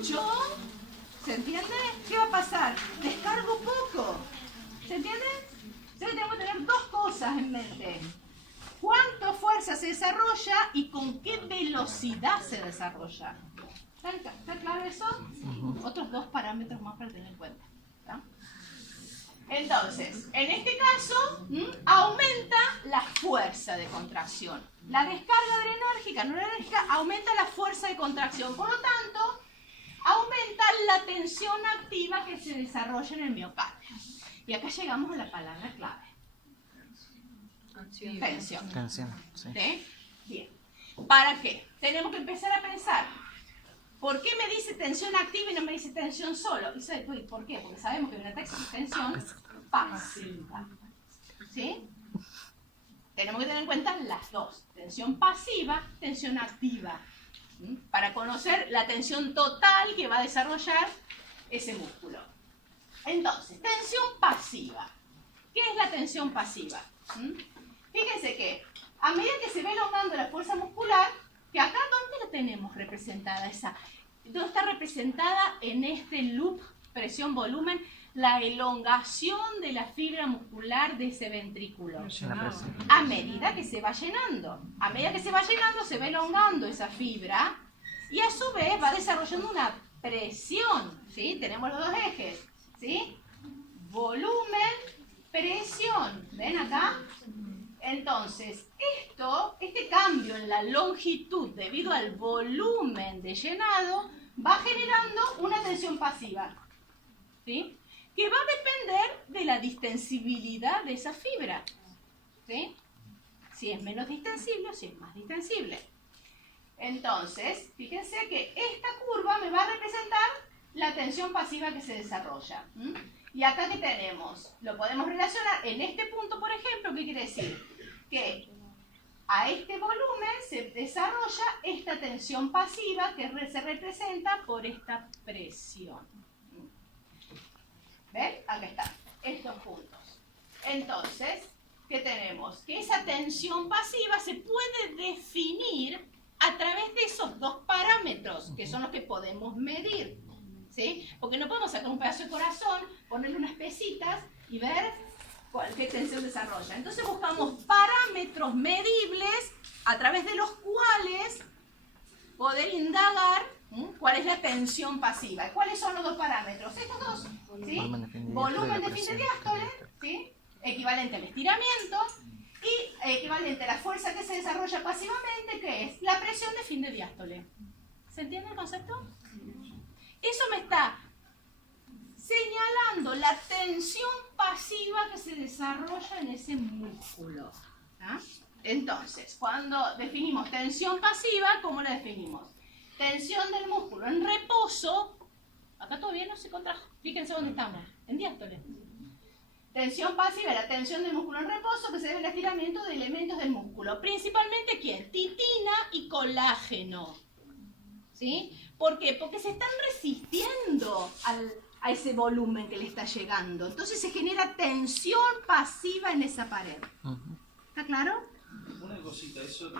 mucho, ¿se entiende? ¿Qué va a pasar? Descargo poco, ¿se entiende? Entonces tenemos que tener dos cosas en mente. ¿Cuánta fuerza se desarrolla y con qué velocidad se desarrolla? ¿Está claro eso? Otros dos parámetros más para tener en cuenta. ¿Está? Entonces, en este caso, aumenta la fuerza de contracción. La descarga adrenérgica, no enérgica, aumenta la fuerza de contracción. Por lo tanto, aumenta la tensión activa que se desarrolla en el miocardio. Y acá llegamos a la palabra clave. Tensión. Tensión, sí. ¿Sí? Bien. ¿Para qué? Tenemos que empezar a pensar. ¿Por qué me dice tensión activa y no me dice tensión solo? ¿Y sabe por qué? Porque sabemos que hay una tensión pasiva. ¿Sí? Tenemos que tener en cuenta las dos. Tensión pasiva, tensión activa. Para conocer la tensión total que va a desarrollar ese músculo. Entonces, tensión pasiva. ¿Qué es la tensión pasiva? Fíjense que a medida que se va elongando la fuerza muscular, que acá, ¿dónde la tenemos representada esa? ¿Dónde está representada en este loop, presión-volumen, la elongación de la fibra muscular de ese ventrículo? A medida que se va llenando. A medida que se va llenando, se va elongando esa fibra y a su vez va desarrollando una presión. ¿Sí? Tenemos los dos ejes. ¿Sí? Volumen, presión. ¿Ven acá? Entonces, este cambio en la longitud debido al volumen de llenado va generando una tensión pasiva, ¿sí? Que va a depender de la distensibilidad de esa fibra, ¿sí? Si es menos distensible o si es más distensible. Entonces, fíjense que esta curva me va a representar la tensión pasiva que se desarrolla. Y acá, ¿qué tenemos? Lo podemos relacionar en este punto, por ejemplo. ¿Qué quiere decir? Que a este volumen se desarrolla esta tensión pasiva que se representa por esta presión. ¿Ven? Acá están estos puntos. Entonces, ¿qué tenemos? Que esa tensión pasiva se puede definir a través de esos dos parámetros, que son los que podemos medir. ¿Sí? Porque no podemos sacar un pedazo de corazón, ponerle unas pesitas y ver qué tensión desarrolla. Entonces buscamos parámetros medibles a través de los cuales poder indagar cuál es la tensión pasiva. ¿Cuáles son los dos parámetros? Estos dos. ¿Sí? Volumen de fin de diástole, ¿sí? Equivalente al estiramiento, y equivalente a la fuerza que se desarrolla pasivamente, que es la presión de fin de diástole. ¿Se entiende el concepto? Eso me está señalando la tensión pasiva que se desarrolla en ese músculo. ¿Ah? Entonces, cuando definimos tensión pasiva, ¿cómo la definimos? Tensión del músculo en reposo. Acá todavía no se contrajo. Fíjense dónde estamos, en diástole. Tensión pasiva es la tensión del músculo en reposo que se debe al estiramiento de elementos del músculo. Principalmente, ¿quién? Titina y colágeno. ¿Sí? ¿Por qué? Porque se están resistiendo a ese volumen que le está llegando. Entonces se genera tensión pasiva en esa pared. ¿Está claro? Una cosita, eso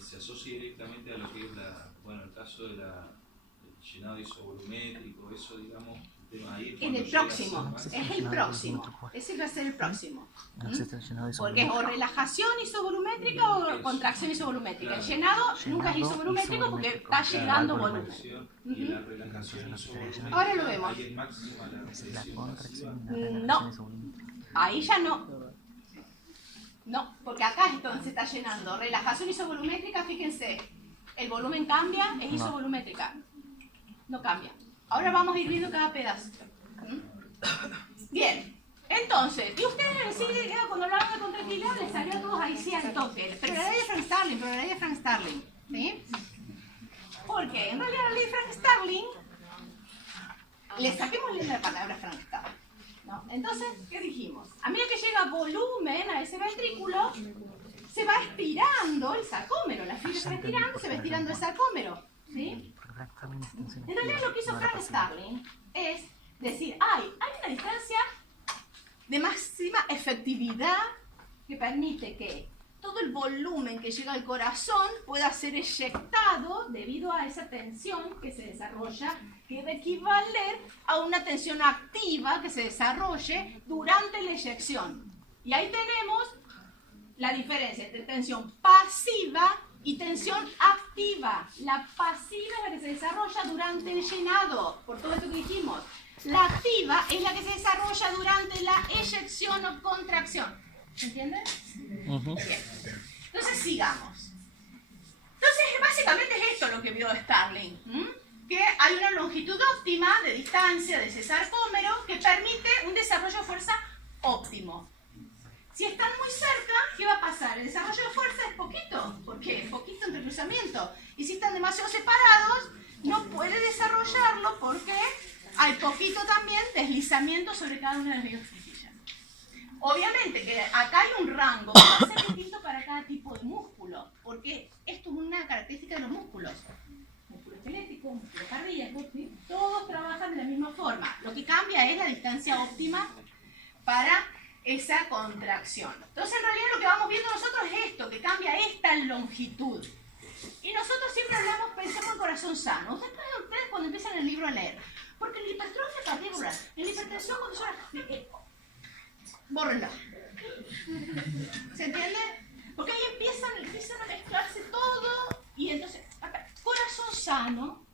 se asocia directamente a lo que es el caso del llenado isovolumétrico, eso digamos, ahí en el próximo, es el próximo. Ese va a ser el próximo. Porque es o relajación isovolumétrica o contracción isovolumétrica. El llenado nunca es isovolumétrico porque está llegando volumen. Ahora lo vemos. No, ahí ya no. No, porque acá es donde se está llenando. Relajación isovolumétrica, fíjense, el volumen cambia, es isovolumétrica. No cambia. Ahora vamos a ir viendo cada pedazo. Bien, entonces, y ustedes cuando hablaban de contractilidad les salió a todos ahí sí al toque. Pero la ley de Frank Starling, ¿sí? Porque en realidad la ley de Frank Starling, le saquémosle la palabra Frank Starling, ¿no? Entonces, ¿qué dijimos? A medida que llega volumen a ese ventrículo, se va estirando el sarcómero, la fibra se va estirando, se va estirando el sarcómero, ¿sí? En realidad lo que hizo Frank Starling es decir, hay una distancia de máxima efectividad que permite que todo el volumen que llega al corazón pueda ser eyectado debido a esa tensión que se desarrolla, que debe equivaler a una tensión activa que se desarrolle durante la eyección. Y ahí tenemos la diferencia entre tensión pasiva y tensión activa. La pasiva es la que se desarrolla durante el llenado, por todo esto que dijimos. La activa es la que se desarrolla durante la eyección o contracción. ¿Se entiende? Bien. Entonces sigamos. Entonces básicamente es esto lo que vio Starling. Que hay una longitud óptima de distancia de ese sarcómero que permite un desarrollo de fuerza óptimo. Si están muy cerca, ¿qué va a pasar? El desarrollo de fuerza es poquito. ¿Por qué? Poquito entrecruzamiento. Y si están demasiado separados, no puede desarrollarlo porque hay poquito también deslizamiento sobre cada una de las bioflexillas. Obviamente que acá hay un rango que va a ser distinto para cada tipo de músculo, porque esto es una característica de los músculos. Músculo esquelético, músculo cardíaco, ¿sí? Todos trabajan de la misma forma. Lo que cambia es la distancia óptima para esa contracción. Entonces, en realidad lo que vamos viendo nosotros es esto, que cambia esta longitud. Y nosotros siempre hablamos, pensamos en corazón sano. Ustedes cuando empiezan el libro a leer, porque en la hipertrofia cardiovascular, en la hipertensión bórrenla. ¿Se entiende? Porque ahí empiezan a mezclarse todo y entonces, acá, corazón sano,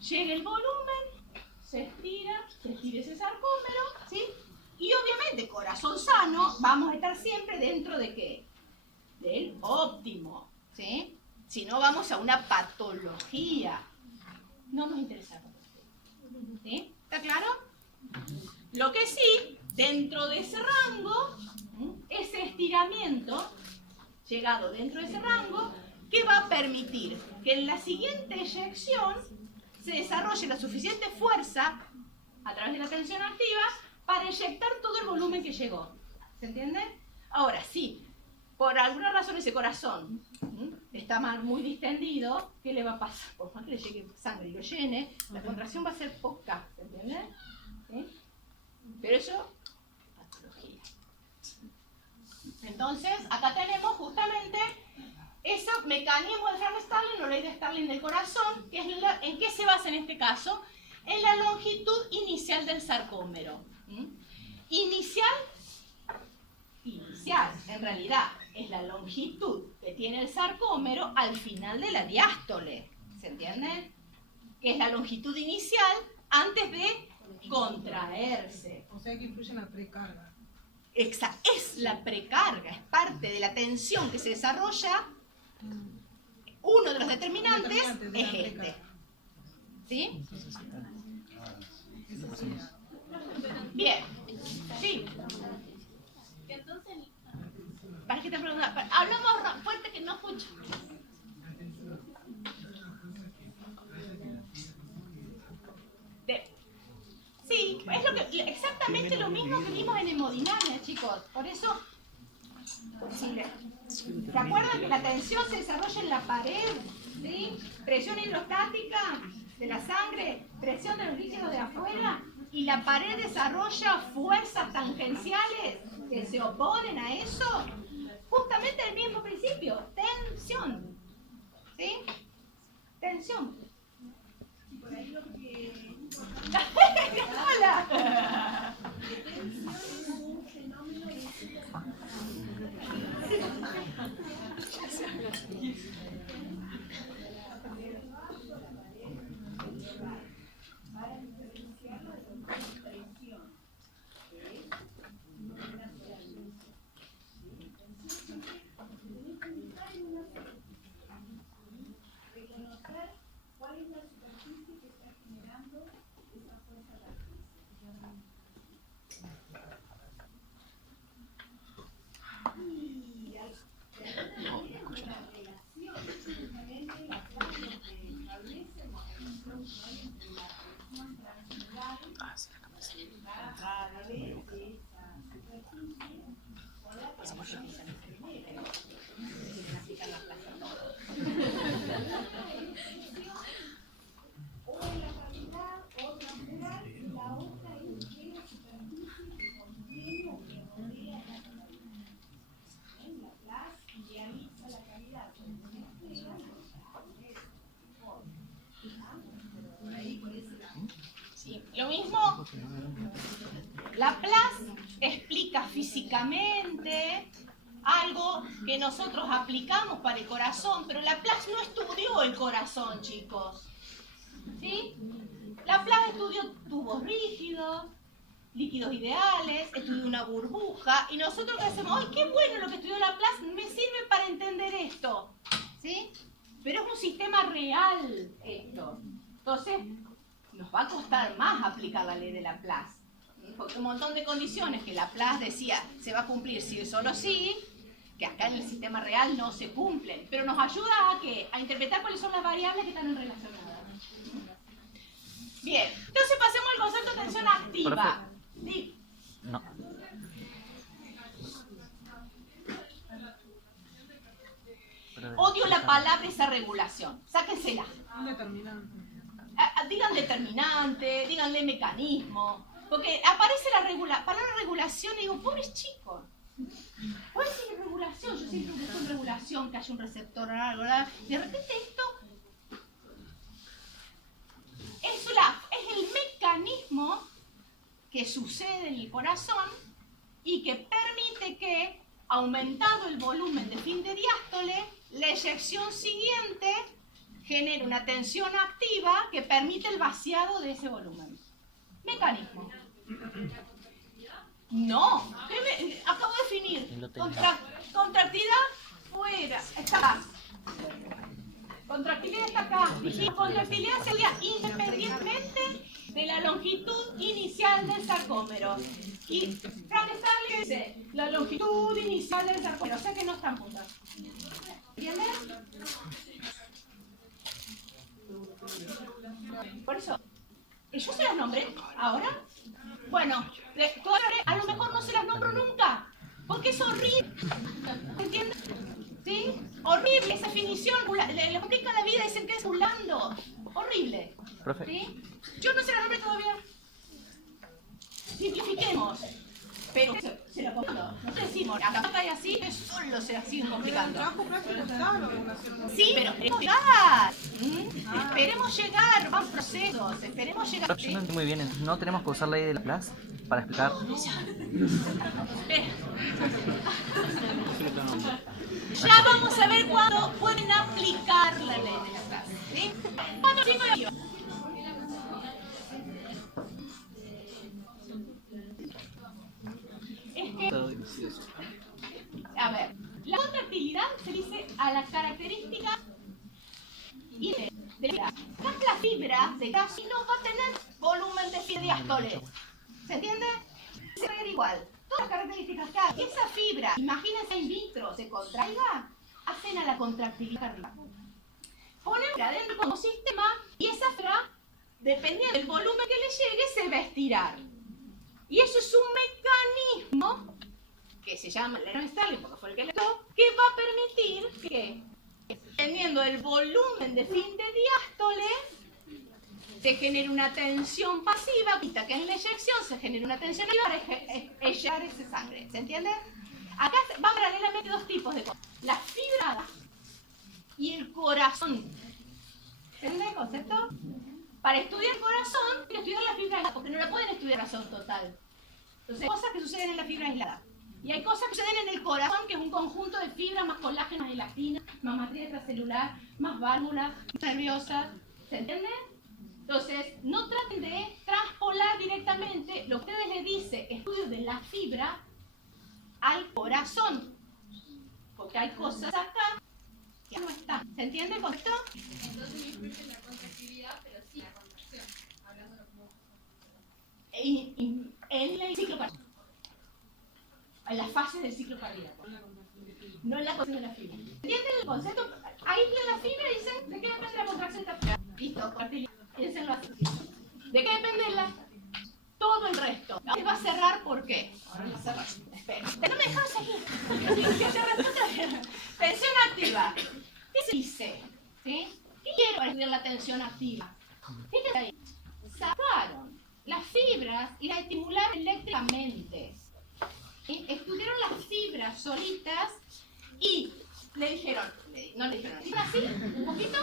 llega el volumen, se estira ese sarcómero, ¿sí? Y obviamente, corazón sano, vamos a estar siempre dentro de ¿qué? Del óptimo, ¿sí? Si no, vamos a una patología. No nos interesa. ¿Sí? ¿Está claro? Lo que sí, dentro de ese rango, ese estiramiento, llegado dentro de ese rango, ¿qué va a permitir? Que en la siguiente eyección se desarrolle la suficiente fuerza a través de la tensión activa para eyectar todo el volumen que llegó. ¿Se entiende? Ahora, sí, por alguna razón ese corazón está muy distendido, ¿qué le va a pasar? Por más que le llegue sangre y lo llene, la contracción va a ser poca. ¿Se entiende? ¿Sí? Pero eso, patología. Entonces, acá tenemos justamente ese mecanismo de Frank Starling, o ley de Starling del corazón, que es ¿en qué se basa en este caso? En la longitud inicial del sarcómero. Inicial, en realidad, es la longitud que tiene el sarcómero al final de la diástole. ¿Se entiende? Que es la longitud inicial antes de contraerse. O sea que influye en la precarga. Exacto, es la precarga, es parte de la tensión que se desarrolla. Uno de los determinantes es este. ¿Sí? Bien. Sí. Entonces, ¿Para qué te preguntas? Hablamos fuerte que no escucho. Sí, es exactamente lo mismo que vimos en hemodinámica, chicos. Por eso, ¿se acuerdan que la tensión se desarrolla en la pared? ¿Sí? Presión hidrostática de la sangre, presión de los líquidos de afuera, y la pared desarrolla fuerzas tangenciales que se oponen a eso. Justamente el mismo principio, tensión. ¿Sí? Tensión. por ahí lo que ¡Hola! es un fenómeno para diferenciarlo de la traición, que es una naturaleza. Reconocer cuál es la superficie que está generando esa fuerza de y al tener una relación justamente la clave lo que establece la relación que hay entre la presión transmural a través de esa superficie con la presión que se genera. O en la cavidad o transmural, y la otra es que la superficie que contiene o que rodea la cavidad. La plasma mismo, Laplace explica físicamente algo que nosotros aplicamos para el corazón, pero Laplace no estudió el corazón, chicos. ¿Sí? Laplace estudió tubos rígidos, líquidos ideales, estudió una burbuja, y nosotros ¿qué hacemos? ¡Ay, qué bueno lo que estudió Laplace! Me sirve para entender esto. ¿Sí? Pero es un sistema real esto. Entonces, nos va a costar más aplicar la ley de Laplace. Porque un montón de condiciones que Laplace decía se va a cumplir sí o solo sí, que acá en el sistema real no se cumplen. Pero nos ayuda a interpretar cuáles son las variables que están relacionadas. Bien, entonces pasemos al concepto de tensión activa. Sí. No. Odio la palabra esa regulación. Sáquensela. Un determinante. Digan determinante, díganle mecanismo. Porque aparece la palabra regulación y digo, pobres chicos. ¿Cuál es la regulación? Yo siempre busco en regulación, que haya un receptor o algo. De repente esto es el mecanismo que sucede en el corazón y que permite que, aumentado el volumen de fin de diástole, la eyección siguiente genere una tensión activa que permite el vaciado de ese volumen. Mecanismo. No, acabo de definir. Contractilidad fuera, está acá. Contractilidad está acá. Y contractilidad sería independientemente de la longitud inicial del sarcómero. Y Frank Starling dice la longitud inicial del sarcómero, o sea que no están juntas. ¿Entiendes? Por eso, yo se las nombré ahora. Bueno, a lo mejor no se las nombro nunca, porque es horrible. ¿Entiendes? ¿Sí? Horrible esa definición. Le complica la vida, dicen que es burlando. Horrible. Profe. ¿Sí? Yo no se las nombré todavía. Simplifiquemos. Pero se lo complico. No te decimos, acá hay así, que solo se siguen Pero el complicando. trabajo práctico está la regulación. Sí, pero esperemos llegar. Esperemos llegar, van procesos, esperemos llegar. Yo no entiendo muy bien, entonces no tenemos que usar la ley de Laplace para explicar. Ya vamos a ver cuándo pueden aplicar la ley de Laplace. ¿Sí? ¿Cuándo digo yo? Es que, a ver, la contractilidad se dice a la característica de la fibra de casi no va a tener volumen de fin de diástole. ¿Se entiende? Se va a ver igual. Todas las características que hay. Esa fibra, imagínense in vitro, se contraiga, hacen a la contractilidad arriba. Ponemos adentro como sistema y esa fibra, dependiendo del volumen que le llegue, se va a estirar. Y eso es un mecanismo que se llama Leonard Starling, porque fue el que le dio, que va a permitir que, dependiendo del volumen de fin de diástole, se genere una tensión pasiva, quita que en la eyección se genere una tensión activa para eyectar esa sangre. ¿Se entiende? Acá van paralelamente dos tipos de cosas. La fibra y el corazón. ¿Entienden el concepto? Para estudiar el corazón, hay que estudiar la fibra aislada, porque no la pueden estudiar el corazón total. Entonces, hay cosas que suceden en la fibra aislada. Y hay cosas que suceden en el corazón, que es un conjunto de fibras, más colágeno, más elastina, más matriz extracelular, más válvulas, más nerviosas. ¿Se entiende? Entonces, no traten de traspolar directamente lo que ustedes le dicen, estudio de la fibra, al corazón. Porque hay cosas acá que no están. ¿Se entiende el concepto? Entonces no influye en la contractilidad, pero sí en la contracción, hablándolo como... En el ciclo cardíaco. En las fases del ciclo cardíaco. No en la cuestión de la fibra. ¿Entienden el concepto? Aíslan la fibra y dicen, ¿de qué depende la contracción de esta fibra? Listo, piénsenlo así. ¿De qué depende todo el resto? Ahora va a cerrar, ¿por qué? Ahora va a cerrar. Espera. No me dejan seguir. Tensión activa. ¿Qué se dice? ¿Sí? ¿Qué quiero para estudiar la tensión activa? Fíjense ahí. Sacaron las fibras y las estimularon eléctricamente. Estudiaron las fibras solitas y le dijeron, no le dijeron, así, un poquito,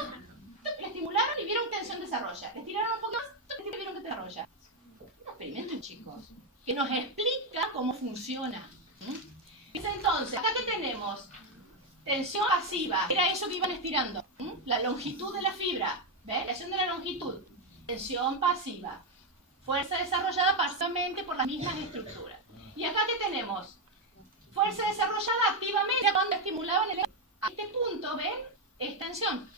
le estimularon y vieron que tensión desarrolla. Le estiraron un poco más y vieron que desarrolla. experimenten, chicos, que nos explica cómo funciona. Entonces, acá que tenemos tensión pasiva, era eso que iban estirando, la longitud de la fibra, ¿ves? La acción de la longitud, tensión pasiva, fuerza desarrollada pasivamente por las mismas estructuras. Y acá que tenemos fuerza desarrollada activamente cuando estimulaban a este punto, ¿ven? Es tensión.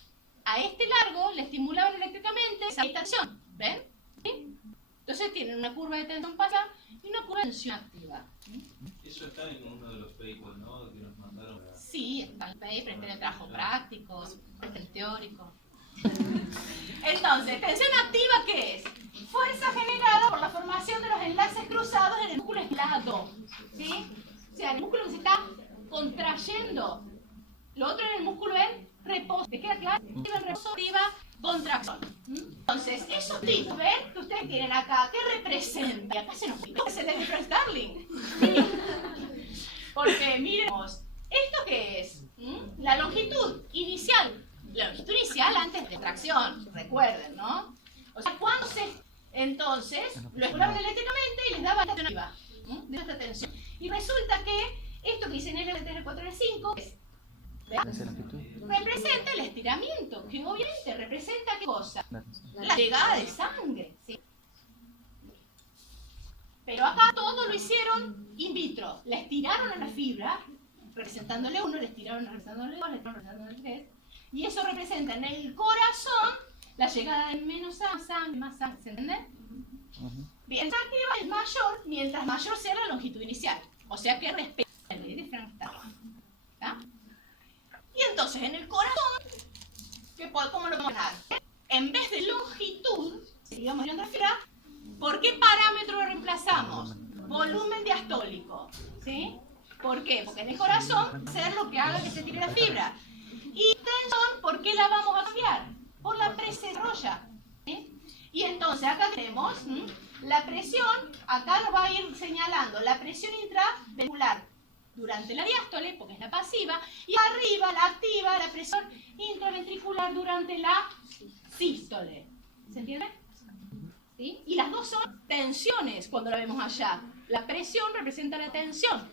A este largo le estimulaban eléctricamente esa tensión, ¿ven? ¿Sí? Entonces tienen una curva de tensión pasiva y una curva de tensión activa. Eso está en uno de los papers, ¿no? Que nos mandaron. Sí, está en el paper, está en el trabajo práctico, está el teórico. Entonces, tensión activa, ¿qué es? Fuerza generada por la formación de los enlaces cruzados en el músculo estimulado, ¿sí? O sea, el músculo que se está contrayendo. Lo otro en el músculo en reposo. ¿Les queda claro? En reposo, activa, contracción. Entonces, esos tipos, ¿ven? Que ustedes tienen acá, ¿qué representa? Y acá se nos olvidó que se le Frank Starling. Sí. Porque, miremos, ¿esto qué es? La longitud inicial. La longitud inicial antes de tracción, recuerden, ¿no? O sea, cuando entonces, lo estimulaban eléctricamente y les daba la tensión activa, de esta tensión. Y resulta que esto que dicen L3, L4, L5 es, representa el estiramiento, que obviamente representa ¿qué cosa? La llegada de sangre, ¿sí? Pero acá todo lo hicieron in vitro. La estiraron a la fibra, representándole 1, le estiraron representándole 2, le estiraron representándole 3. Y eso representa en el corazón la llegada de menos sangre, más sangre, ¿se entiende? Bien, esta activa es mayor mientras mayor sea la longitud inicial. O sea que respeta la ley de Frank Starling. Y entonces en el corazón, ¿cómo lo vamos a hacer? En vez de longitud, seguimos viendo la fibra, ¿por qué parámetro lo reemplazamos? Volumen diastólico, ¿sí? ¿Por qué? Porque en el corazón va a ser lo que haga que se tire la fibra. Y tensión, ¿por qué la vamos a cambiar? Por la presión desarrolla, ¿sí? Y entonces acá tenemos la presión, acá nos va a ir señalando la presión intraventricular durante la diástole, porque es la pasiva, y arriba la activa, la presión intraventricular durante la sístole. ¿Se entiende? ¿Sí? Y las dos son tensiones cuando la vemos allá. La presión representa la tensión,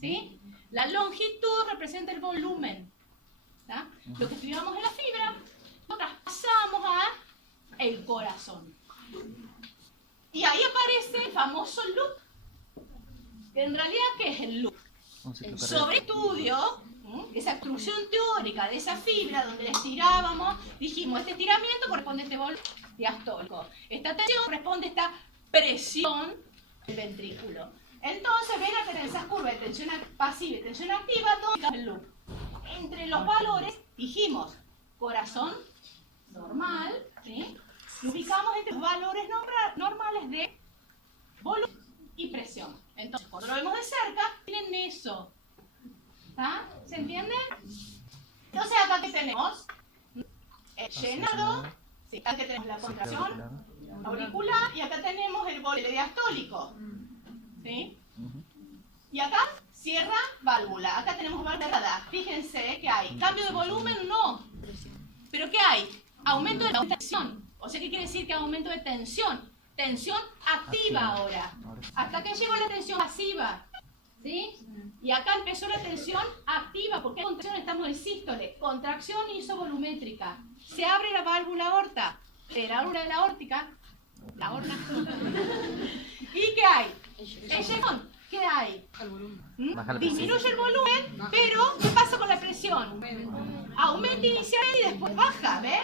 ¿sí? La longitud representa el volumen. ¿Tá? Lo que estudiamos en la fibra, lo traspasamos a el corazón. Y ahí aparece el famoso loop. Que en realidad, ¿qué es el loop? Sobre estudio, esa extrusión teórica de esa fibra donde la estirábamos, dijimos, este estiramiento corresponde a este volumen diastólico. Esta tensión corresponde a esta presión del ventrículo. Entonces, ven a tener esas curvas de tensión pasiva y tensión activa, donde el loop. Entre los valores, dijimos, corazón normal, ¿sí? Y ubicamos entre los valores normales de volumen y presión. Entonces, cuando lo vemos de cerca, tienen eso. ¿Está? ¿Se entiende? Entonces, acá que tenemos el llenado, ¿sí? Acá que tenemos la contracción auricular y acá tenemos el volumen diastólico. ¿Sí? Y acá cierra válvula. Acá tenemos válvula cerrada. Fíjense que hay cambio de volumen, no. ¿Pero qué hay? Aumento de la tensión. O sea, ¿qué quiere decir que aumento de tensión? Tensión activa ahora. Hasta que llegó la tensión pasiva. ¿Sí? Y acá empezó la tensión activa. ¿Por qué contracción? Estamos en sístole. Contracción isovolumétrica. Se abre la válvula aorta. La válvula de la aórtica. La aorta. ¿Y qué hay? El llegón. ¿Qué hay? Disminuye el volumen, pero ¿qué pasa con la presión? Aumenta inicialmente y después baja, ¿ves?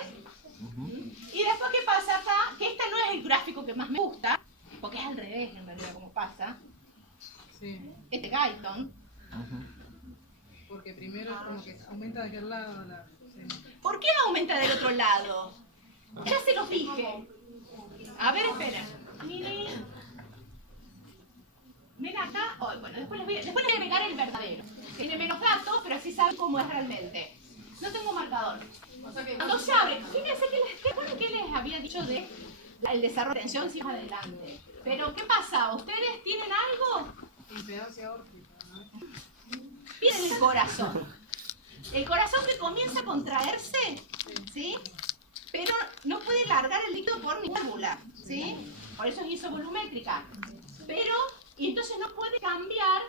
Y después, ¿qué pasa acá? Que este no es el gráfico que más me gusta, porque es al revés en realidad como pasa. Sí. Este Guyton. Porque primero es como que aumenta de aquel lado la... Sí. ¿Por qué aumenta del otro lado? Ya se los dije. A ver, espera. Ven acá. Oh, bueno, después les voy a agregar el verdadero. Tiene menos datos, pero así saben cómo es realmente. No tengo marcador. Cuando se abre, fíjense que les había dicho de el desarrollo de tensión si más adelante. Pero, ¿qué pasa? ¿Ustedes tienen algo? Impedancia aórtica, ¿no? Miren el corazón. El corazón que comienza a contraerse, ¿sí? pero no puede largar el líquido por ninguna válvula, ¿sí? Por eso es isovolumétrica. Pero, y entonces no puede cambiar,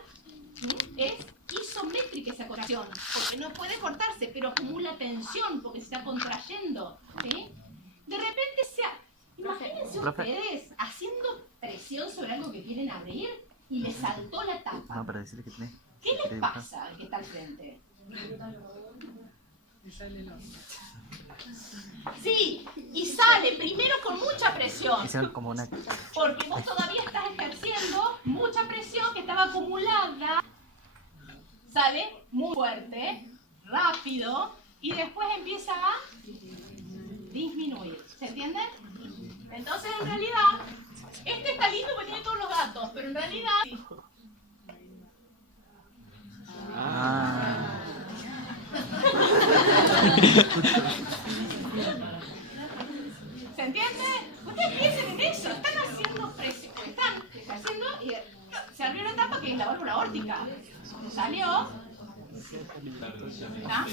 es isométrica esa contracción, porque no puede cortarse, pero acumula tensión porque se está contrayendo, ¿sí? De repente imagínense ustedes haciendo presión sobre algo que quieren abrir y le saltó la tapa. No, para decirle que tenés. ¿Qué le pasa al que está al frente? Y sale el horno. Sí, y sale primero con mucha presión, Hicieron como una. porque vos todavía estás ejerciendo mucha presión que estaba acumulada. Sale muy fuerte, rápido, y después empieza a disminuir. ¿Se entiende? Entonces, en realidad, este está lindo porque tiene todos los datos, pero en realidad... Ah. ¿Se entiende? Ustedes piensen en eso, están haciendo presión, están ejerciendo y se abrió la tapa que es la válvula aórtica. ¿Salió? ¿Ah?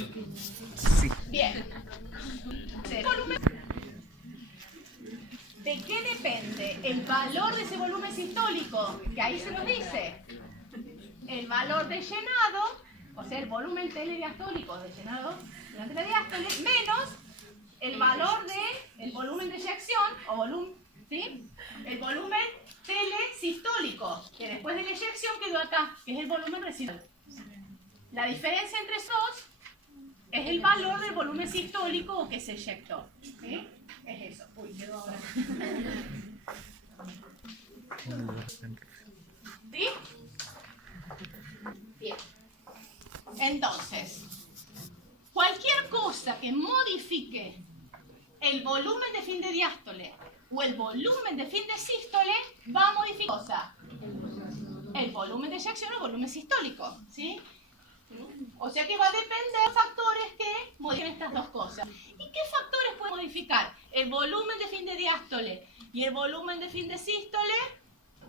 Sí. Bien. Volumen. ¿De qué depende el valor de ese volumen sistólico? Que ahí se nos dice. El valor de llenado, o sea, el volumen telediastólico de llenado durante la diástole, menos el valor del volumen de eyección, o volumen, ¿sí? El volumen telesistólico, que después de la eyección quedó acá, que es el volumen residual. La diferencia entre esos dos es el valor del volumen sistólico que se eyectó. ¿Sí? Es eso. Uy, quedó ahora. ¿Sí? Bien. Entonces, cualquier cosa que modifique el volumen de fin de diástole o el volumen de fin de sístole va a modificar cosa. El volumen de eyección o el volumen sistólico. ¿Sí? O sea que va a depender de factores que modifiquen estas dos cosas. ¿Y qué factores pueden modificar el volumen de fin de diástole y el volumen de fin de sístole?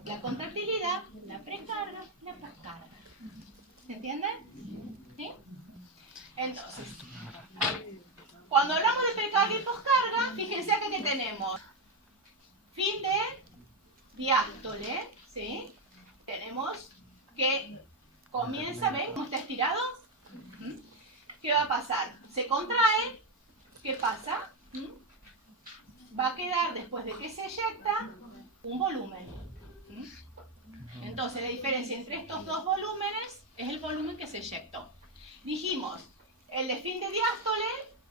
La contractilidad, la precarga, la poscarga. ¿Se entiende? ¿Sí? Entonces, cuando hablamos de precarga y poscarga, fíjense acá que tenemos fin de diástole, ¿sí? Tenemos que comienza, ¿ven cómo está estirado? ¿Qué va a pasar? Se contrae, ¿qué pasa? Va a quedar, después de que se eyecta, un volumen. Entonces, la diferencia entre estos dos volúmenes es el volumen que se eyectó. Dijimos, el de fin de diástole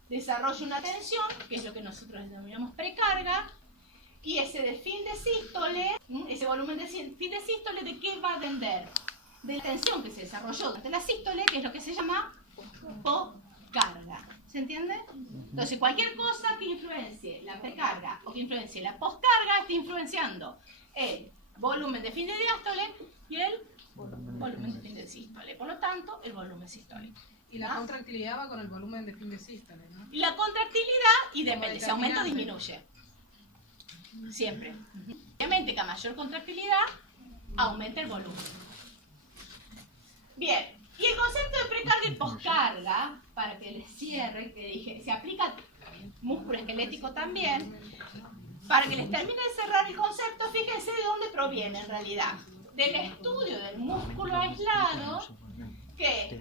desarrolla una tensión, que es lo que nosotros denominamos precarga, y ese de fin de sístole, ese volumen de fin de sístole, ¿de qué va a depender? De la tensión que se desarrolló durante la sístole, que es lo que se llama poscarga. ¿Se entiende? Entonces, cualquier cosa que influencie la precarga o que influencie la poscarga está influenciando el volumen de fin de diástole y el volumen de fin de sístole. Por lo tanto, el volumen sistólico. Y la contractilidad va con el volumen de fin de sístole, ¿no? Y la contractilidad, y depende, si aumenta o disminuye. Siempre. Obviamente que a mayor contractilidad, aumenta el volumen. Bien, y el concepto de precarga y poscarga, para que les cierre, que dije, se aplica a músculo esquelético también, para que les termine de cerrar el concepto, fíjense de dónde proviene en realidad. Del estudio del músculo aislado que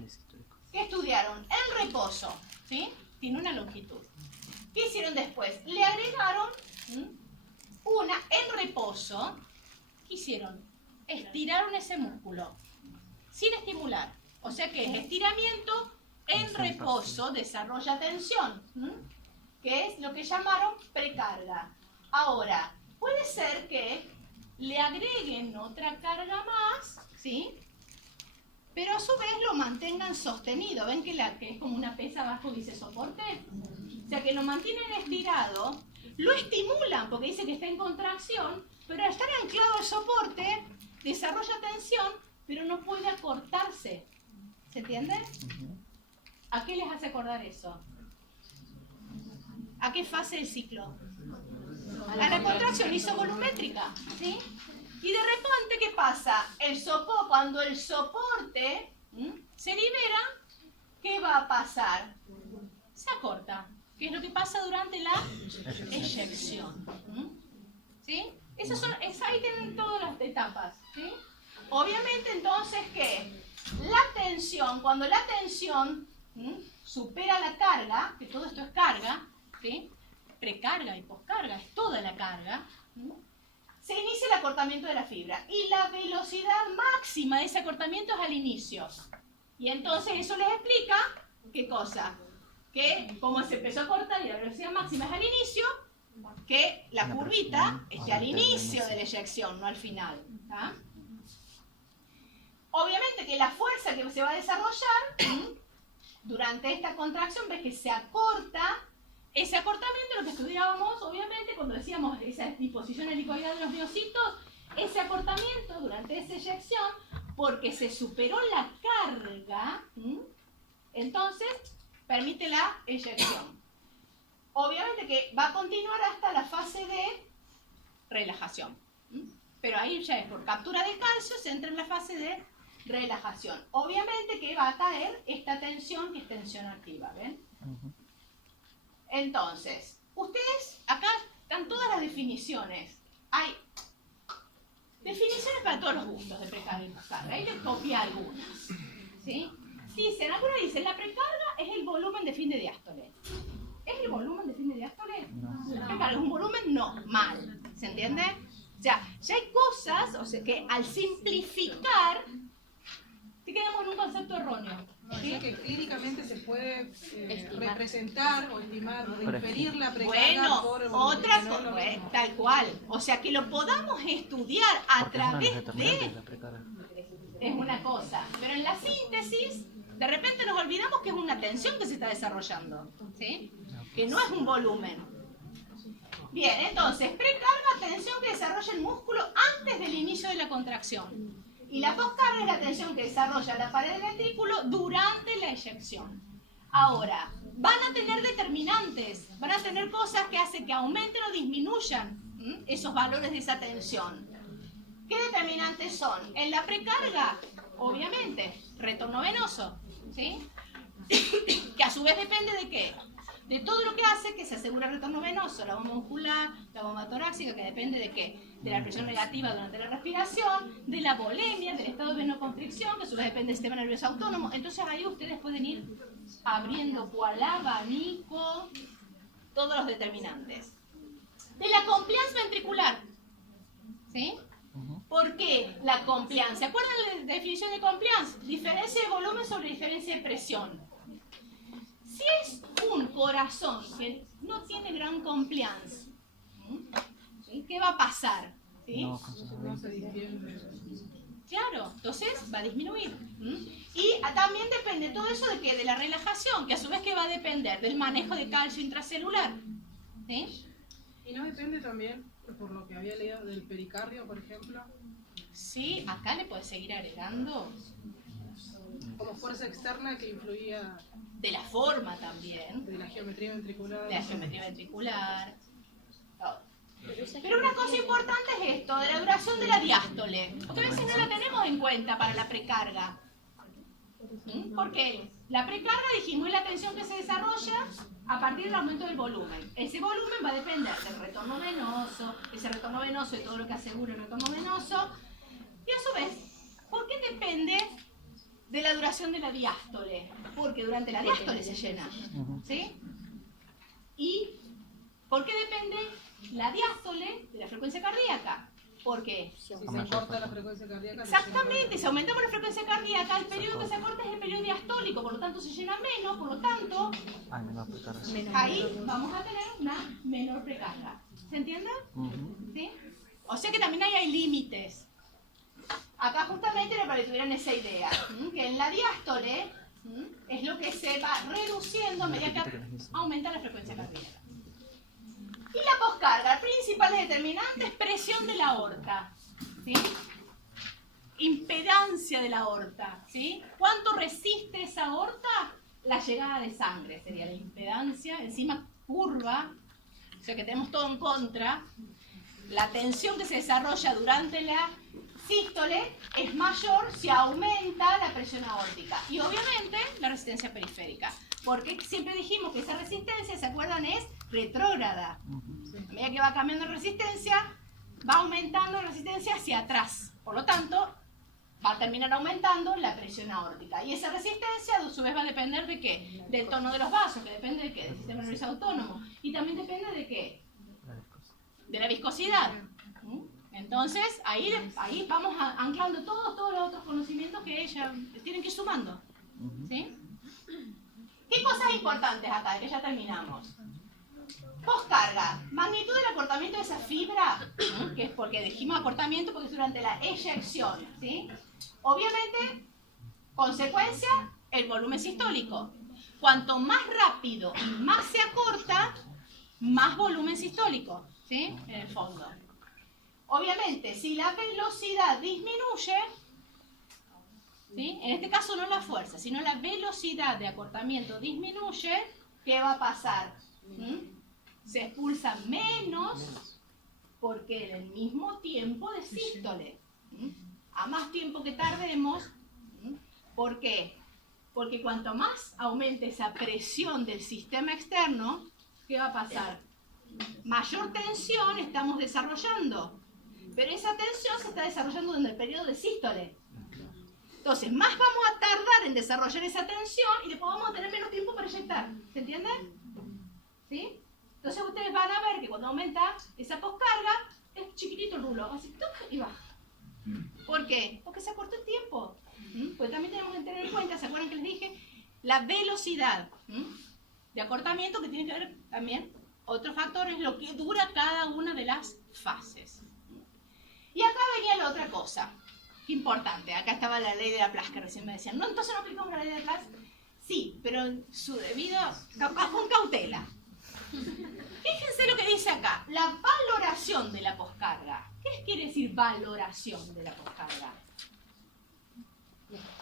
estudiaron el reposo, ¿sí? Tiene una longitud. ¿Qué hicieron después? Le agregaron una en reposo. ¿Qué hicieron? Estiraron ese músculo sin estimular. O sea que es estiramiento en reposo, desarrolla tensión, que es lo que llamaron precarga. Ahora, puede ser que le agreguen otra carga más, ¿sí? Pero a su vez lo mantengan sostenido. ¿Ven que es como una pesa abajo que dice soporte? O sea que lo mantienen estirado, lo estimulan porque dice que está en contracción, pero al estar anclado al soporte, desarrolla tensión, pero no puede acortarse. ¿Se entiende? ¿A qué les hace acordar eso? ¿A qué fase del ciclo? A la contracción isovolumétrica, ¿sí? Y de repente, ¿qué pasa? Cuando el soporte se libera, ¿qué va a pasar? Se acorta. qué es lo que pasa durante la eyección. ¿Sí? Ahí tienen todas las etapas. ¿Sí? Obviamente, entonces, ¿qué? La tensión, cuando la tensión supera la carga, que todo esto es carga, ¿sí? Precarga y poscarga, es toda la carga, se inicia el acortamiento de la fibra. Y la velocidad máxima de ese acortamiento es al inicio. Y entonces eso les explica, ¿qué cosa? Que como se empezó a cortar y la velocidad máxima es al inicio, que la curvita esté al inicio de la eyección, no al final. ¿Tá? Obviamente que la fuerza que se va a desarrollar durante esta contracción, ves que se acorta. Ese acortamiento, lo que estudiábamos, obviamente, cuando decíamos esa disposición helicoidal de los miocitos, ese acortamiento durante esa eyección, porque se superó la carga, entonces permite la eyección. Obviamente que va a continuar hasta la fase de relajación. Pero ahí ya es por captura de calcio, se entra en la fase de relajación. Obviamente que va a caer esta tensión, que es tensión activa, ¿ven? Entonces, ustedes, acá están todas las definiciones. Hay definiciones para todos los gustos de precarga y poscarga. Ahí les copié algunas. ¿Sí? Algunos dicen, la precarga es el volumen de fin de diástole. ¿Es el volumen de fin de diástole? La precarga es un volumen normal. ¿Se entiende? O sea, ya hay cosas, o sea, que al simplificar, te quedamos en un concepto erróneo. O sea que clínicamente se puede representar o estimar o inferir la precarga por el volumen. Otra cosa, tal cual. O sea, que lo podamos estudiar a través de... Es una cosa. Pero en la síntesis, de repente nos olvidamos que es una tensión que se está desarrollando. ¿Sí? Que no es un volumen. Bien, entonces, precarga, tensión que desarrolla el músculo antes del inicio de la contracción. Y la poscarga es la tensión que desarrolla la pared del ventrículo durante la eyección. Ahora, van a tener determinantes, van a tener cosas que hacen que aumenten o disminuyan esos valores de esa tensión. ¿Qué determinantes son? En la precarga, obviamente, retorno venoso, ¿sí? Que a su vez depende de qué? De todo lo que hace que se asegure el retorno venoso, la bomba muscular, la bomba torácica, que depende de qué? De la presión negativa durante la respiración, de la volemia, del estado de venoconstricción, que a su vez depende del sistema nervioso autónomo. Entonces ahí ustedes pueden ir abriendo cual abanico todos los determinantes. De la compliance ventricular, ¿sí? ¿Por qué la compliance? ¿Se acuerdan de la definición de compliance? Diferencia de volumen sobre diferencia de presión. Si es un corazón que no tiene gran compliance, ¿qué va a pasar? ¿Sí? No se distiende. Claro, entonces va a disminuir. Y también depende todo eso de qué, de la relajación, que a su vez que va a depender del manejo de calcio intracelular. ¿Sí? ¿Y no depende también, por lo que había leído, del pericardio, por ejemplo? Sí, acá le puedes seguir agregando. Como fuerza externa que influía... De la forma también. De la geometría ventricular. De la geometría ventricular. Todo. Pero una cosa importante es esto, de la duración de la diástole. Porque a veces no la tenemos en cuenta para la precarga. Porque la precarga, dijimos, es la tensión que se desarrolla a partir del aumento del volumen. Ese volumen va a depender del retorno venoso, ese retorno venoso y todo lo que asegura el retorno venoso. Y a su vez, ¿por qué depende de la duración de la diástole? Porque durante la diástole se llena. ¿Sí? ¿Y por qué depende la diástole de la frecuencia cardíaca? Porque Si se corta la frecuencia cardíaca... exactamente, si aumentamos la frecuencia cardíaca, el periodo que se corta es el periodo diastólico, por lo tanto se llena menos, por lo tanto, ahí vamos a tener una menor precarga. ¿Se entiende? ¿Sí? O sea que también ahí hay límites. Acá justamente era para que tuvieran esa idea, que en la diástole es lo que se va reduciendo a medida que aumenta la frecuencia cardíaca. Y la poscarga, principales determinantes, presión de la aorta, ¿sí? Impedancia de la aorta, ¿sí? ¿Cuánto resiste esa aorta? La llegada de sangre sería la impedancia, encima curva, o sea que tenemos todo en contra. La tensión que se desarrolla durante la sístole es mayor si aumenta la presión aórtica y obviamente la resistencia periférica. Porque siempre dijimos que esa resistencia, ¿se acuerdan? Es retrógrada. A medida que va cambiando la resistencia, va aumentando la resistencia hacia atrás. Por lo tanto, va a terminar aumentando la presión aórtica. Y esa resistencia, a su vez, va a depender de qué? Del tono de los vasos, que depende de qué? Del sistema nervioso autónomo. Y también depende de qué? De la viscosidad. Entonces, ahí vamos anclando todos los otros conocimientos que ella tienen que ir sumando. ¿Sí? ¿Qué cosas importantes acá? Que ya terminamos. Poscarga. Magnitud del acortamiento de esa fibra, que es porque dijimos acortamiento porque es durante la eyección. ¿Sí? Obviamente, consecuencia, el volumen sistólico. Cuanto más rápido y más se acorta, más volumen sistólico. ¿Sí? En el fondo. Obviamente, si la velocidad disminuye, ¿sí? En este caso no la fuerza, sino la velocidad de acortamiento disminuye, ¿qué va a pasar? Se expulsa menos porque en el mismo tiempo de sístole. A más tiempo que tardemos, ¿por qué? Porque cuanto más aumente esa presión del sistema externo, ¿qué va a pasar? Mayor tensión estamos desarrollando. Pero esa tensión se está desarrollando en el periodo de sístole. Entonces, más vamos a tardar en desarrollar esa tensión y después vamos a tener menos tiempo para eyectar. ¿Se entiende? ¿Sí? Entonces ustedes van a ver que cuando aumenta esa poscarga, es chiquitito el rulo. Así, ¡tuc! Y baja. ¿Por qué? Porque se acortó el tiempo. Pues también tenemos que tener en cuenta, ¿se acuerdan que les dije? La velocidad de acortamiento, que tiene que ver también otros factores, lo que dura cada una de las fases. Y acá venía la otra cosa, qué importante, acá estaba la ley de Laplace, que recién me decían, no, entonces no aplicamos la ley de Laplace. Sí, pero en su debido, con cautela. Fíjense lo que dice acá, la valoración de la poscarga. ¿Qué quiere decir valoración de la poscarga?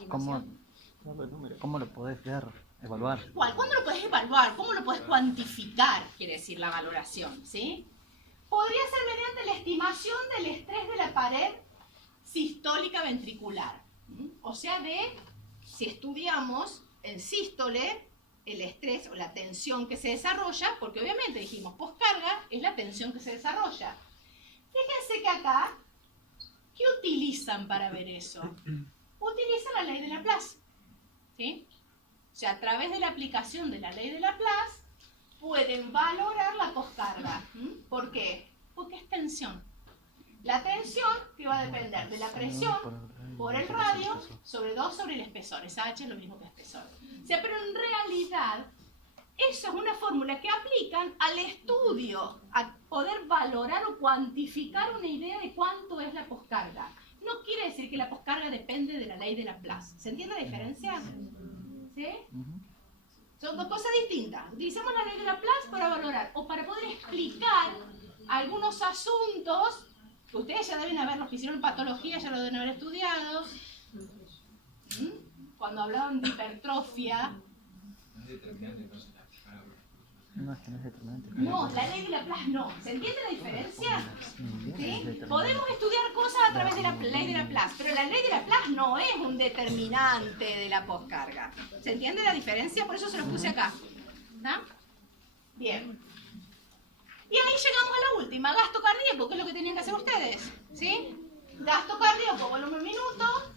¿Cómo lo podés ver, evaluar? ¿Cuándo lo podés evaluar? ¿Cómo lo podés cuantificar? Quiere decir la valoración, ¿sí? Podría ser mediante la estimación del estrés de la pared sistólica ventricular. O sea, si estudiamos en sístole, el estrés o la tensión que se desarrolla, porque obviamente dijimos, poscarga es la tensión que se desarrolla. Fíjense que acá, ¿qué utilizan para ver eso? Utilizan la ley de Laplace. ¿Sí? O sea, a través de la aplicación de la ley de Laplace, pueden valorar la poscarga. ¿Por qué? Porque es tensión. La tensión que va a depender de la presión por el radio sobre 2 sobre el espesor. Esa H es lo mismo que espesor. O sea, pero en realidad, eso es una fórmula que aplican al estudio, a poder valorar o cuantificar una idea de cuánto es la poscarga. No quiere decir que la poscarga depende de la ley de Laplace. ¿Se entiende la diferencia? ¿Sí? Son dos cosas distintas. Utilizamos la ley de Laplace para valorar o para poder explicar algunos asuntos que ustedes ya deben haber, los que hicieron patología ya lo deben haber estudiado. Cuando hablaban de hipertrofia. No, es que no es determinante. No, la ley de Laplace no. ¿Se entiende la diferencia? ¿Sí? Podemos estudiar cosas a través de la ley de Laplace, pero la ley de Laplace no es un determinante de la poscarga. ¿Se entiende la diferencia? Por eso se los puse acá. ¿Ah? Bien. Y ahí llegamos a la última, gasto cardíaco, que es lo que tenían que hacer ustedes. ¿Sí? Gasto cardíaco, volumen minuto,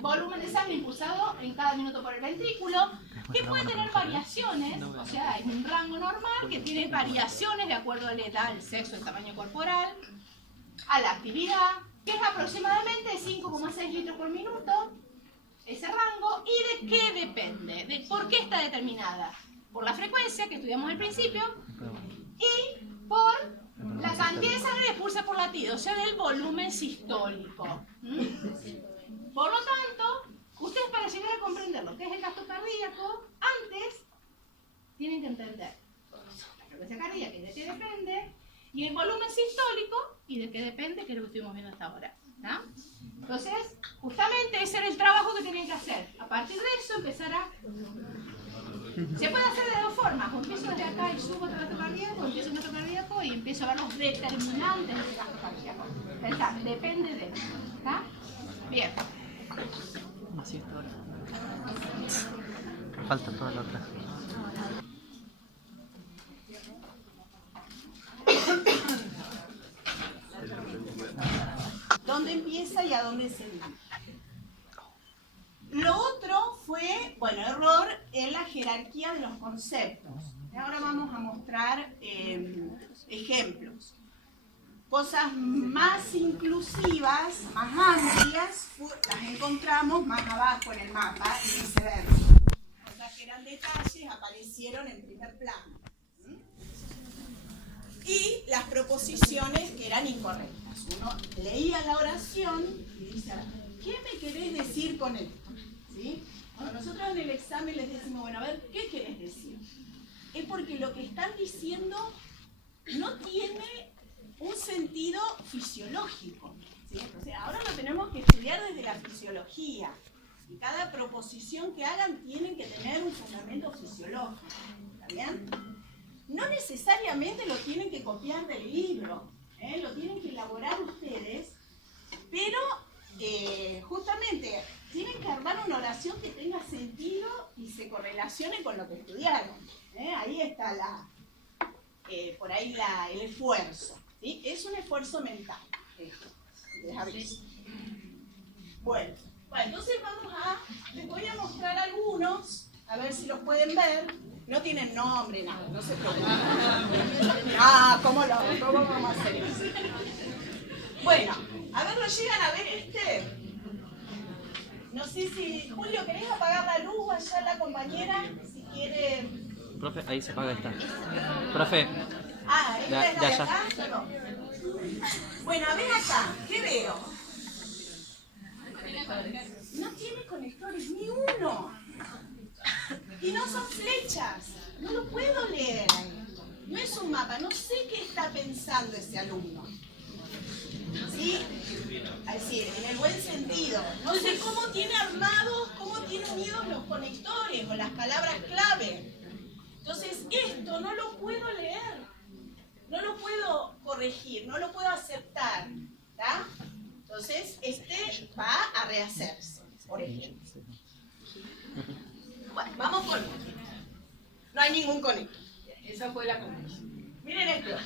volumen de sangre impulsado en cada minuto por el ventrículo, que puede tener variaciones, o sea, hay un rango normal que tiene variaciones de acuerdo a la edad, el sexo, el tamaño corporal, a la actividad, que es aproximadamente de 5,6 litros por minuto, ese rango, y de qué depende, de por qué está determinada, por la frecuencia que estudiamos al principio, y por la cantidad de sangre expulsa por latido, o sea, del volumen sistólico. Por lo tanto, ustedes para llegar a comprender lo que es el gasto cardíaco, antes tienen que entender la frecuencia cardíaca y de qué depende, y el volumen sistólico y de qué depende, que es lo que estuvimos viendo hasta ahora. ¿No? Entonces, justamente ese era el trabajo que tenían que hacer. A partir de eso, empezar a... Se puede hacer de dos formas. O empiezo desde acá y subo el gasto cardíaco, o empiezo el gasto cardíaco y empiezo a ver los determinantes del gasto cardíaco. Pensar, depende de... ¿Está? Bien. Así está ahora. Falta toda la otra. ¿Dónde empieza y a dónde se dirige? Lo otro fue, bueno, error en la jerarquía de los conceptos. Ahora vamos a mostrar ejemplos. Cosas más inclusivas, más amplias, las encontramos más abajo en el mapa y viceversa. Cosas que eran detalles aparecieron en primer plano. Y las proposiciones que eran incorrectas. Uno leía la oración y dice, ¿qué me querés decir con esto? ¿Sí? Bueno, nosotros en el examen les decimos, bueno, a ver, ¿qué querés decir? Es porque lo que están diciendo no tiene un sentido fisiológico. ¿Sí? Entonces, ahora lo tenemos que estudiar desde la fisiología. Y cada proposición que hagan tiene que tener un fundamento fisiológico. ¿Está bien? No necesariamente lo tienen que copiar del libro, lo tienen que elaborar ustedes, pero justamente tienen que armar una oración que tenga sentido y se correlacione con lo que estudiaron. Ahí está por ahí el esfuerzo. ¿Sí? Es un esfuerzo mental. Les aviso. Bueno, entonces les voy a mostrar algunos, a ver si los pueden ver. No tienen nombre, nada, no se preocupen. ¿Cómo vamos a hacer eso? Bueno, a ver, ¿lo llegan a ver este? No sé si... Julio, ¿querés apagar la luz allá la compañera? Si quiere... Profe, ahí se apaga esta. Profe. ¿Esta es la de acá? Perdón. Bueno, a ver acá, ¿qué veo? No tiene conectores, ni uno. Y no son flechas, no lo puedo leer. No es un mapa, no sé qué está pensando ese alumno. ¿Sí? Es decir, en el buen sentido. No sé cómo tiene armados, cómo tiene unidos los conectores o las palabras clave. Entonces, esto no lo puedo leer, no lo puedo corregir, no lo puedo aceptar. ¿Tá? Entonces, este va a rehacerse, por ejemplo. Bueno, vamos con otro. No hay ningún conector. Esa fue la conclusión. Miren esto.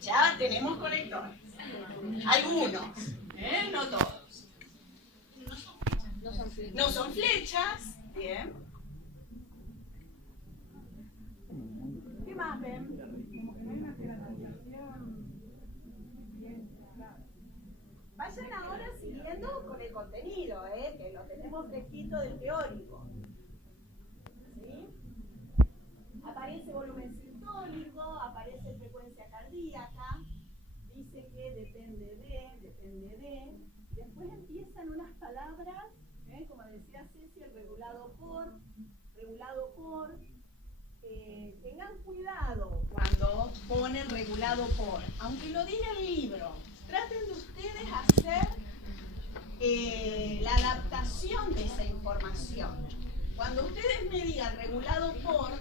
Ya tenemos conectores. Algunos, no todos. No son flechas. Bien. ¿Qué más ven? Vayan ahora siguiendo con el contenido, que lo tenemos fresquito del teórico. ¿Sí? Aparece volumen sistólico, aparece frecuencia cardíaca, dice que depende de, después empiezan unas palabras, como decía Ceci, regulado por, tengan cuidado cuando ponen regulado por, aunque lo diga el libro. Traten de ustedes hacer la adaptación de esa información. Cuando ustedes me digan regulado por,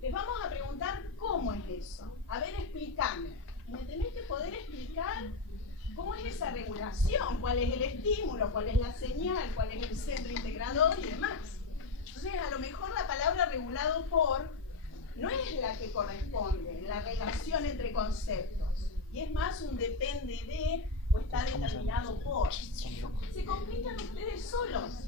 les vamos a preguntar cómo es eso. A ver, explícame. Me tenés que poder explicar cómo es esa regulación, cuál es el estímulo, cuál es la señal, cuál es el centro integrador y demás. Entonces, a lo mejor la palabra regulado por no es la que corresponde en la relación entre conceptos. Y es más un depende de o está determinado por. Se complican ustedes solos,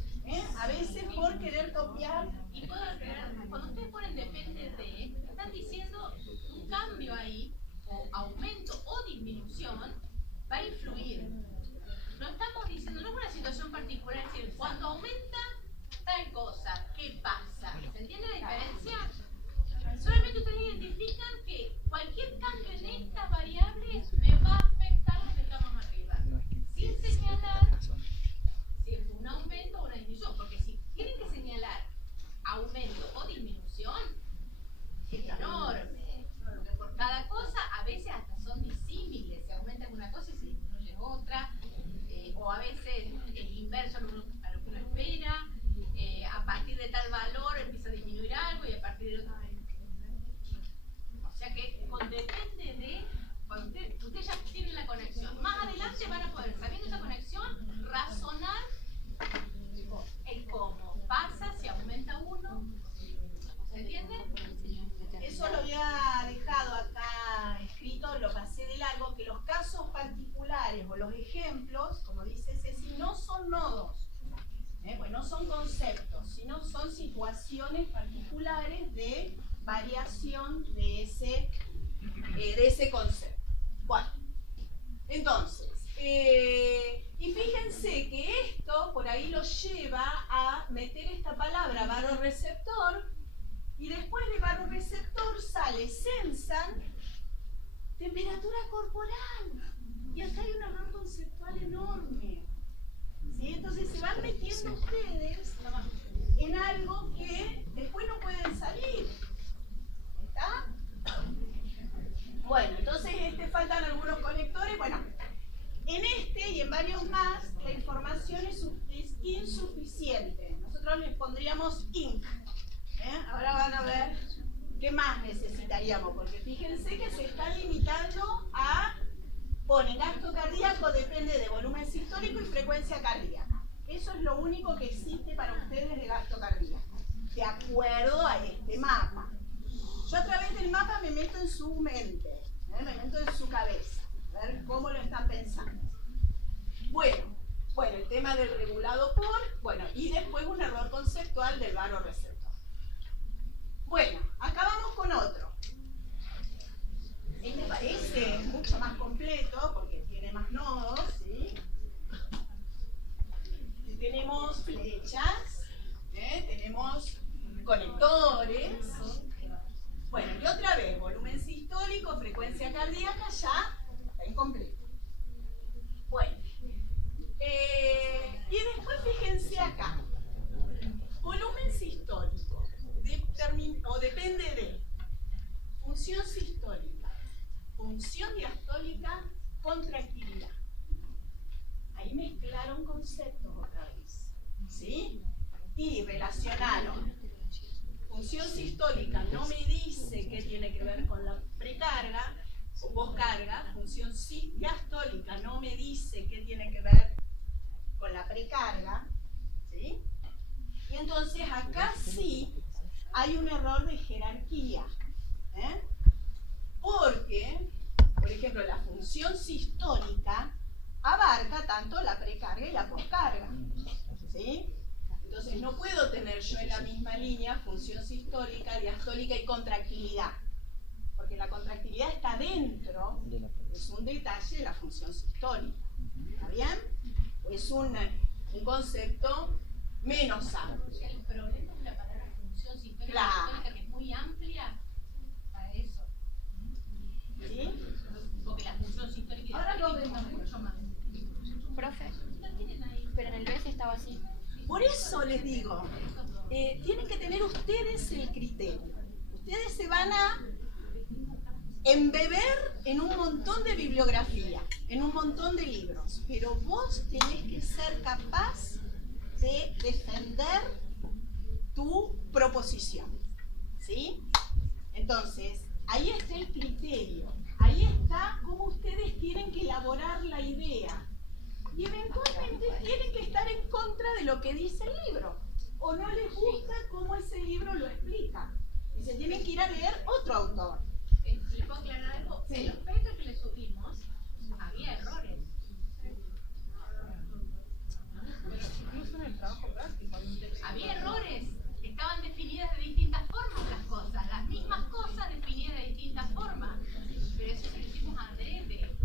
a veces por querer copiar. Y puedo aclarar, cuando ustedes ponen depende de, están diciendo un cambio ahí, o aumento o disminución, va a influir. No estamos diciendo, no es una situación particular, es decir, cuando aumenta tal cosa, ¿qué pasa? ¿Se entiende la diferencia? Solamente ustedes identifican que cualquier cambio en esta variable me va a afectar lo que está más arriba. Sin señalar si es un aumento o una disminución. Porque si tienen que señalar aumento o disminución, es enorme. Porque por cada cosa a veces hasta son disímiles. Se aumenta en una cosa y se disminuye en otra. O a veces el inverso a lo que uno espera. particulares o los ejemplos, como dice Ceci, no son nodos, pues no son conceptos, sino son situaciones particulares de variación de ese concepto. Bueno, entonces, y fíjense que esto por ahí lo lleva a meter esta palabra baroreceptor, y después de baroreceptor sale sensan, temperatura corporal. Y acá hay un error conceptual enorme. ¿Sí? Entonces se van metiendo ustedes en algo que después no pueden salir. ¿Está? Bueno, entonces faltan algunos conectores. Bueno, en este y en varios más la información es insuficiente. Nosotros les pondríamos INC. Ahora van a ver qué más necesitaríamos, porque fíjense que se está limitando a, ponen gasto cardíaco depende de volumen sistólico y frecuencia cardíaca. Eso es lo único que existe para ustedes de gasto cardíaco, de acuerdo a este mapa. Yo a través del mapa me meto en su mente, me meto en su cabeza, a ver cómo lo están pensando. Bueno, el tema del regulado por, y después un error conceptual del baroreceptor. Bueno, acá vamos con otro. Este parece mucho más completo porque tiene más nodos, ¿sí? Tenemos flechas, tenemos conectores. Bueno, y otra vez, volumen sistólico, frecuencia cardíaca, ya está incompleto. Bueno, y después fíjense acá. Volumen sistólico. Depende de función sistólica, función diastólica, contractilidad. Ahí mezclaron conceptos otra vez, ¿sí? Y relacionaron. Función sistólica no me dice qué tiene que ver con la precarga o poscarga. Función diastólica no me dice qué tiene que ver con la precarga, ¿sí? Y entonces acá sí hay un error de jerarquía, porque, por ejemplo, la función sistólica abarca tanto la precarga y la poscarga, ¿sí? Entonces no puedo tener yo en la misma línea función sistólica, diastólica y contractilidad, porque la contractilidad está dentro, es un detalle de la función sistólica, ¿está bien? Es un concepto menos amplio. El problema es la palabra función sistólica, claro, que es muy amplia para eso. ¿Sí? Porque la función sistólica ahora lo es vemos mucho más. Profe, pero en el BES estaba así. Por eso les digo, tienen que tener ustedes el criterio. Ustedes se van a embeber en un montón de bibliografía, en un montón de libros, pero vos tenés que ser capaz de defender tu proposición, ¿sí? Entonces, ahí está el criterio, ahí está cómo ustedes tienen que elaborar la idea. Y eventualmente tienen que estar en contra de lo que dice el libro, o no les gusta cómo ese libro lo explica, y se tienen que ir a leer otro autor. ¿Le puedo aclarar algo? Sí. En los papers que le subimos, había errores. Incluso en el trabajo práctico hay un texto. Había errores. Estaban definidas de distintas formas las cosas, las mismas cosas definidas de distintas formas. Pero eso se lo hicimos a adrede.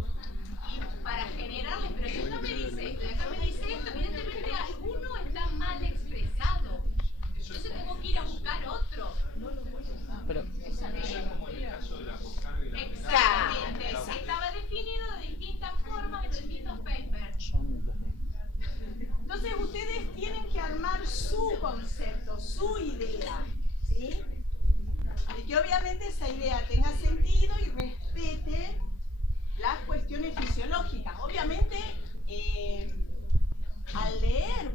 Y para generarles, pero si uno me dice esto y acá me dice esto, evidentemente alguno está mal expresado. Entonces tengo que ir a buscar otro. Pero, Como en el caso de la poscarga y la Exactamente. Estaba definido de distintas formas en distintos papers. Entonces ustedes tienen que armar su concepto, su idea, ¿sí? Y que obviamente esa idea tenga sentido y respete las cuestiones fisiológicas. Obviamente, al leer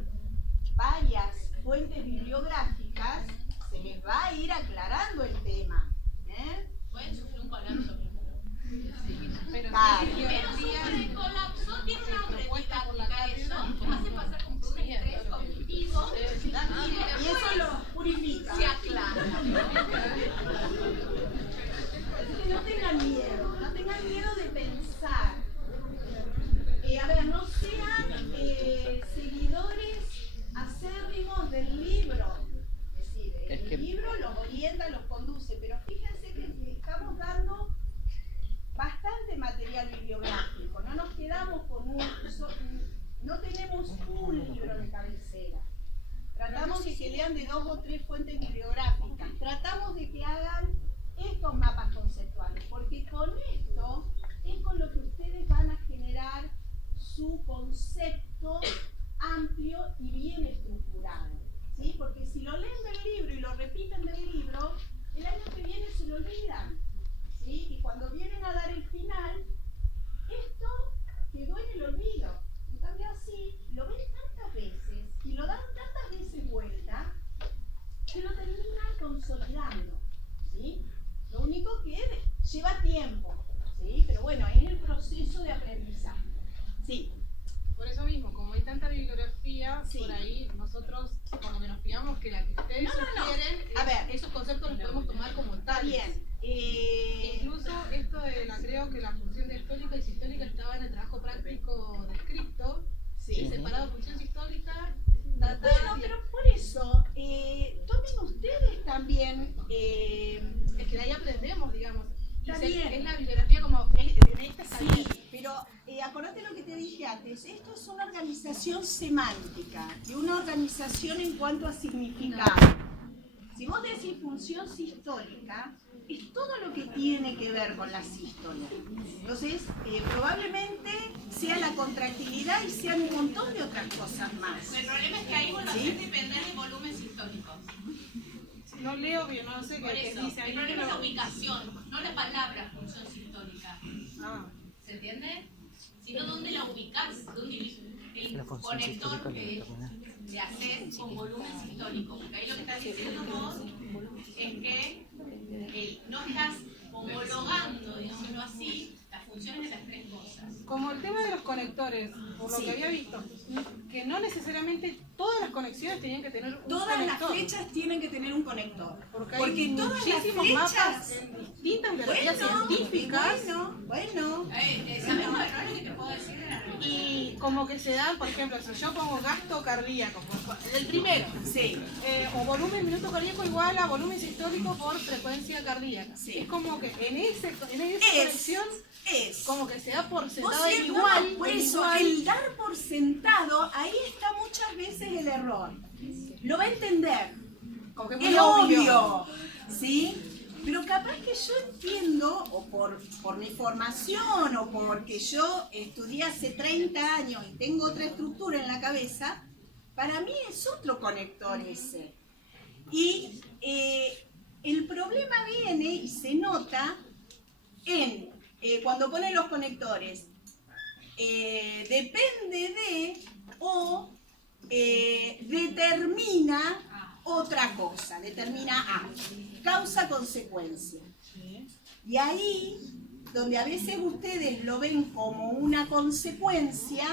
varias fuentes bibliográficas, se les va a ir aclarando el tema. Pueden sufrir un colapso primero. Pero Claro. Primero sufre el colapso, tiene una didáctica eso, hace pasar como un estrés cognitivo Y eso lo purifica. se aclara. Así que no tengan miedo de pensar. no tenemos un libro de cabecera. Tratamos de que lean de 2 o 3 fuentes bibliográficas. Tratamos de que hagan estos mapas conceptuales, porque con esto es con lo que ustedes van a generar su concepto amplio y bien estructurado, ¿sí? Porque si lo leen del libro y lo repiten del libro, el año que viene se lo olvidan, ¿sí? Y cuando vienen a dar el final, esto quedó en el olvido. En cambio así, lo ven tantas veces y lo dan tantas veces vuelta que lo terminan consolidando, ¿sí? Lo único que lleva tiempo, ¿sí? Pero bueno, es el proceso de aprendizaje. Sí. Por eso mismo, como hay tanta bibliografía, Sí. por ahí nosotros como que nos fijamos que la que ustedes sugieren, A ver. esos conceptos los podemos tomar como Está tales. bien. Incluso esto de creo que la función diastólica y sistólica estaba en el trabajo práctico descrito, Sí. separado función sistólica. Bueno, pero por eso, tomen ustedes también, Es que de ahí aprendemos, digamos. Y Está se- bien. es la bibliografía como, en esta está sí, bien. pero acordate lo que te dije antes, esto es una organización semántica y una organización en cuanto a significado. Si vos decís función sistólica, es todo lo que tiene que ver con la sístole. Entonces, probablemente sea la contractilidad y sean un montón de otras cosas más. El problema es que ahí vos lo ¿Sí? haces depender de volúmenes históricos. No leo bien, no sé Por qué eso, dice ahí. el problema es la pero- ubicación, no la palabra función histórica. Ah. ¿Se entiende? Sino dónde la ubicás, dónde el La función conector histórica que determina. le haces con volúmenes históricos. Porque ahí lo que estás diciendo vos es que no estás homologando, digámoslo así, las funciones de las tres cosas. Como el tema de los conectores, por lo Sí. que había visto, que no necesariamente todas las conexiones tenían que tener un Todas las conector. flechas tienen que tener un conector. Porque Porque hay todas las muchísimos flechas... mapas en distintas bibliografías científicas Bueno. ¿Sabemos errores que te puedo decir de la revista? y como que se dan, por ejemplo, si yo pongo gasto cardíaco, el primero, Sí. o volumen minuto cardíaco igual a volumen sistólico por frecuencia cardíaca. Sí. Es como que en esa conexión, Es. como que se da por Vos sentado en siempre- igual. por en eso, igual. el dar por sentado, ahí está muchas veces el error. Lo va a entender. Como que Es obvio. ¿Sí? Pero capaz que yo entiendo, o por mi formación, o porque yo estudié hace 30 años y tengo otra estructura en la cabeza, para mí es otro conector ese. Y el problema viene y se nota en cuando ponen los conectores. Depende de o determina otra cosa, determina A, causa-consecuencia. Y ahí, donde a veces ustedes lo ven como una consecuencia,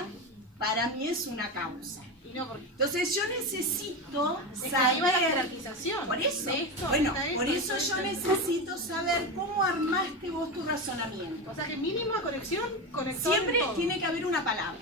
para mí es una causa. Y no, porque Entonces yo necesito es que ahí va la saber, jerarquización. por eso, De esto, bueno, está esto, por eso esto, yo esto. necesito saber cómo armaste vos tu razonamiento. O sea que mínima conexión, conector en Siempre todo. tiene que haber una palabra.